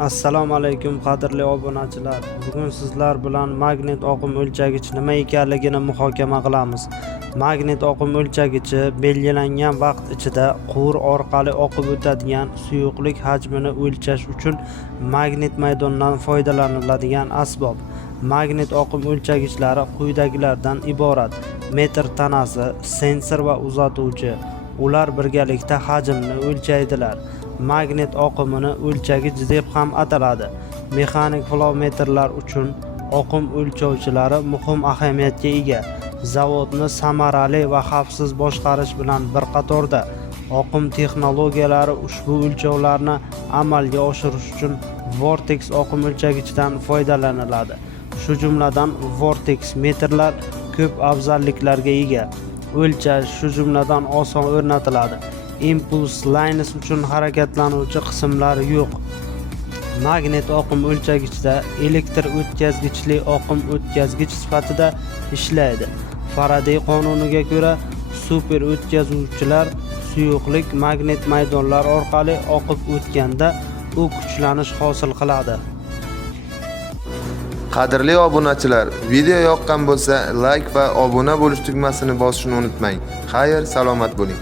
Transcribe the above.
Assalomu alaykum qadrli obunachilar. Bugun sizlar bilan magnit oqim o'lchagich nima ekanligini muhokama qilamiz. Magnit oqim o'lchagichi belgilangan vaqt ichida quvur orqali oqib o'tadigan suyuqlik hajmini o'lchash uchun magnit maydondan foydalaniladigan asbob. Magnit oqim o'lchagichlari quyidagilardan iborat: metr tanasi, sensor va uzatuvchi. Ular birgalikda hajmni o'lchaydilar. Magnit oqimini o'lchagich deb ham ataladi. Mexanik flowmetrlar uchun oqim o'lchovchilari muhim ahamiyatga ega. Zavodni samarali va xavfsiz boshqarish bilan bir qatorda oqim texnologiyalari ushbu o'lchovlarni amalga oshirish uchun Vortex oqim o'lchagichidan foydalaniladi. Shu jumladan Vortex metrlar ko'p afzalliklarga ega. O'lchash shu jumladan oson o'rnatiladi. Impuls lines uchun harakatlanuvchi qismlari yo'q. Magnit oqim o'lchagichda elektr o'tkazgichli oqim o'tkazgich sifatida ishlaydi. Faraday qonuniga ko'ra, super o'tkazuvchilar suyuqlik magnit maydonlar orqali oqib o'tganda u kuchlanish hosil qiladi. Qadrli obunachilar, video yoqqan bo'lsa, like va obuna bo'lish tugmasini bosishni unutmang. Xayr, salomat bo'ling.